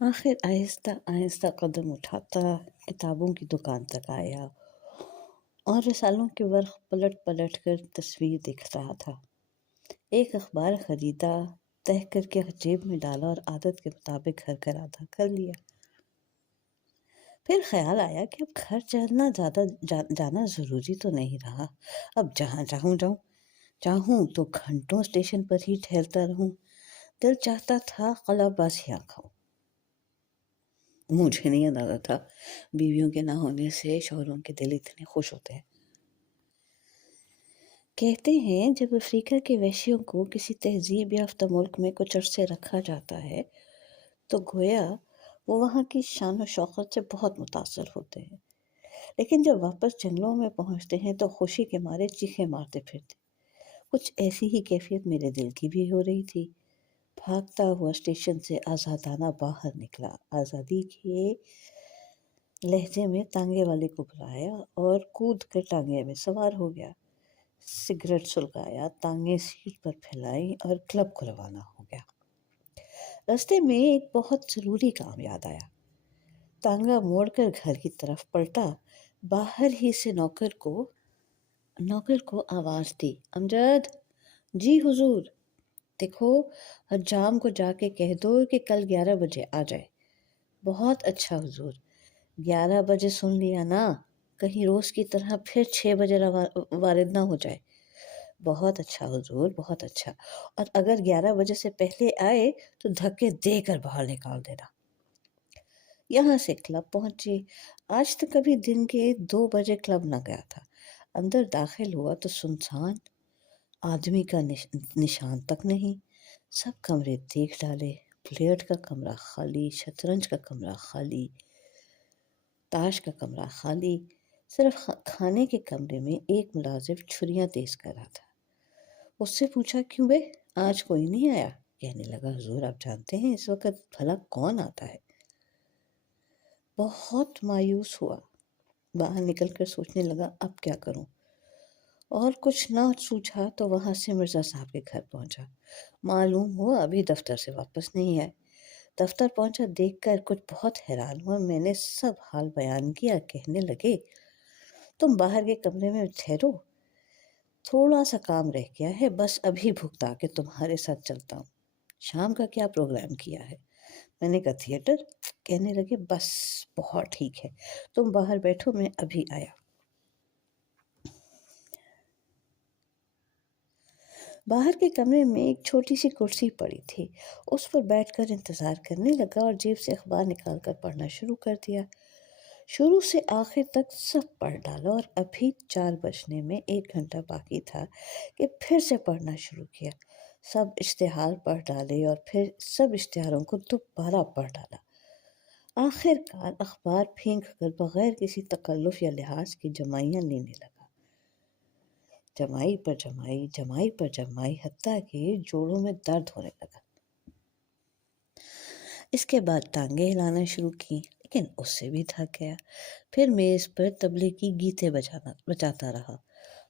آخر آہستہ آہستہ قدم اٹھاتا کتابوں کی دکان تک آیا اور رسالوں کے ورق پلٹ پلٹ کر تصویر دیکھ رہا تھا۔ ایک اخبار خریدا، تہہ کر کے جیب میں ڈالا اور عادت کے مطابق گھر کا ادا کر لیا۔ پھر خیال آیا کہ اب گھر جانا ضروری تو نہیں رہا۔ اب جہاں چاہوں تو گھنٹوں اسٹیشن پر ہی ٹھہرتا رہوں۔ دل چاہتا تھا قلعہ بازیاں کھاؤں۔ مجھے نہیں اندازہ تھا بیویوں کے نہ ہونے سے شوہروں کے دل اتنے خوش ہوتے ہیں۔ کہتے ہیں جب افریقہ کے وحشیوں کو کسی تہذیب یافتہ ملک میں کچھ عرصے رکھا جاتا ہے تو گویا وہ وہاں کی شان و شوکت سے بہت متاثر ہوتے ہیں، لیکن جب واپس جنگلوں میں پہنچتے ہیں تو خوشی کے مارے چیخیں مارتے پھرتے۔ کچھ ایسی ہی کیفیت میرے دل کی بھی ہو رہی تھی۔ بھاگتا ہوا اسٹیشن سے آزادانہ باہر نکلا، آزادی کے لہجے میں تانگے والے کو بلایا اور کود کر ٹانگے میں سوار ہو گیا۔ سگریٹ سلگایا، تانگیں سیٹ پر پھیلائی اور کلب کو روانہ ہو گیا۔ راستے میں ایک بہت ضروری کام یاد آیا۔ تانگا موڑ کر گھر کی طرف پلٹا، باہر ہی سے نوکر کو آواز دی، امجد۔ جی حضور۔ دیکھو حجام کو جا کے کہہ دو کہ کل 11 بجے آ جائے۔ بہت اچھا حضور، 11 بجے سن لیا نا، کہیں روز کی طرح پھر 6 بجے وارد نہ ہو جائے۔ بہت اچھا حضور، بہت اچھا، اور اگر 11 بجے سے پہلے آئے تو دھکے دے کر باہر نکال دینا۔ یہاں سے کلب پہنچی۔ آج تک کبھی دن کے 2 بجے کلب نہ گیا تھا۔ اندر داخل ہوا تو سنسان، آدمی کا نشان تک نہیں۔ سب کمرے دیکھ ڈالے، بلیئرڈ کا کمرہ خالی، شطرنج کا کمرہ خالی، تاش کا کمرہ خالی۔ صرف کھانے کے کمرے میں ایک ملازم چھریاں تیز کر رہا تھا۔ اس سے پوچھا، کیوں بے آج کوئی نہیں آیا؟ کہنے لگا، حضور آپ جانتے ہیں اس وقت بھلا کون آتا ہے؟ بہت مایوس ہوا، باہر نکل کر سوچنے لگا اب کیا کروں، اور کچھ نہ سوچا تو وہاں سے مرزا صاحب کے گھر پہنچا۔ معلوم ہوا ابھی دفتر سے واپس نہیں آئے۔ دفتر پہنچا، دیکھ کر کچھ بہت حیران ہوا۔ میں نے سب حال بیان کیا۔ کہنے لگے، تم باہر کے کمرے میں ٹھہرو، تھوڑا سا کام رہ گیا ہے، بس ابھی بھگتا کے تمہارے ساتھ چلتا ہوں۔ شام کا کیا پروگرام کیا ہے؟ میں نے کہا تھیٹر۔ کہنے لگے، بس بہت ٹھیک ہے، تم باہر بیٹھو، میں ابھی آیا۔ باہر کے کمرے میں ایک چھوٹی سی کرسی پڑی تھی، اس پر بیٹھ کر انتظار کرنے لگا اور جیب سے اخبار نکال کر پڑھنا شروع کر دیا۔ شروع سے آخر تک سب پڑھ ڈالا اور ابھی 4 بجنے میں 1 گھنٹہ باقی تھا کہ پھر سے پڑھنا شروع کیا۔ سب اشتہار پڑھ ڈالے اور پھر سب اشتہاروں کو دوبارہ پڑھ ڈالا۔ آخر کار اخبار پھینک کر بغیر کسی تکلف یا لحاظ کی جمائیاں لینے لگا۔ جمائی پر جمائی، جمائی پر جمائی، حتیٰ کہ جوڑوں میں درد ہونے لگا۔ اس کے بعد ٹانگیں ہلانا شروع کی، لیکن اس سے بھی تھک گیا۔ پھر میز پر تبلے کی گیتیں بجاتا رہا۔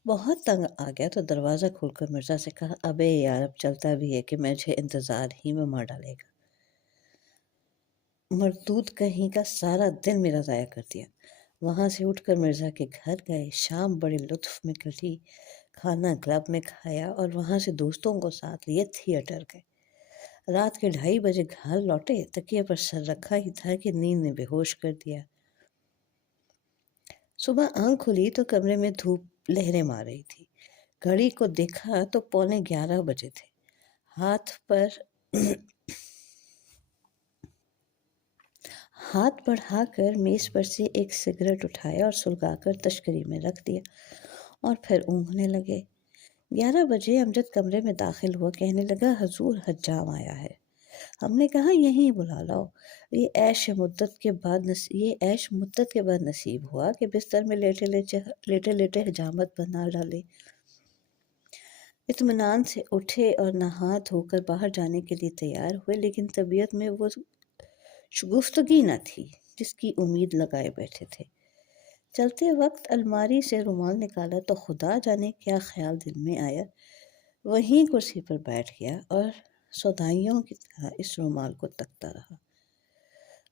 بہت تنگ آ گیا تو دروازہ کھول کر مرزا سے کہا، ابے یار اب چلتا بھی ہے کہ مجھے انتظار ہی میں مار ڈالے گا۔ مردود کہیں کا سارا دن میرا ضائع کر دیا۔ وہاں سے اٹھ کر مرزا کے گھر گئے۔ شام بڑے لطف میں کٹی۔ کھانا کلب میں کھایا اور وہاں سے دوستوں کو ساتھ لیے تھیٹر گئے۔ رات کے 2:30 بجے گھر لوٹے۔ تکیے پر سر رکھا ہی تھا کہ نیند نے بے ہوش کر دیا۔ صبح آنکھ کھلی تو کمرے میں دھوپ لہریں مار رہی تھی۔ گھڑی کو دیکھا تو 11:15 بجے تھے۔ ہاتھ بڑھا کر میز پر سے ایک سگریٹ اٹھایا اور سلگا کر تشکری میں رکھ دیا اور پھر اونگھنے لگے۔ 11 بجے امجد کمرے میں داخل ہوا، کہنے لگا، حضور حجام آیا ہے۔ ہم نے کہا یہیں بلا لاؤ۔ یہ عیش مدت کے بعد نصیب ہوا کہ بستر میں لیٹے لیٹے حجامت بنا ڈالے۔ اطمینان سے اٹھے اور نہا دھو کر باہر جانے کے لیے تیار ہوئے، لیکن طبیعت میں وہ شگفتگی نہ تھی جس کی امید لگائے بیٹھے تھے۔ چلتے وقت الماری سے رومال نکالا تو خدا جانے کیا خیال دل میں آیا۔ وہیں کرسی پر بیٹھ گیا اور سودائیوں کی طرح اس رومال کو تکتا رہا۔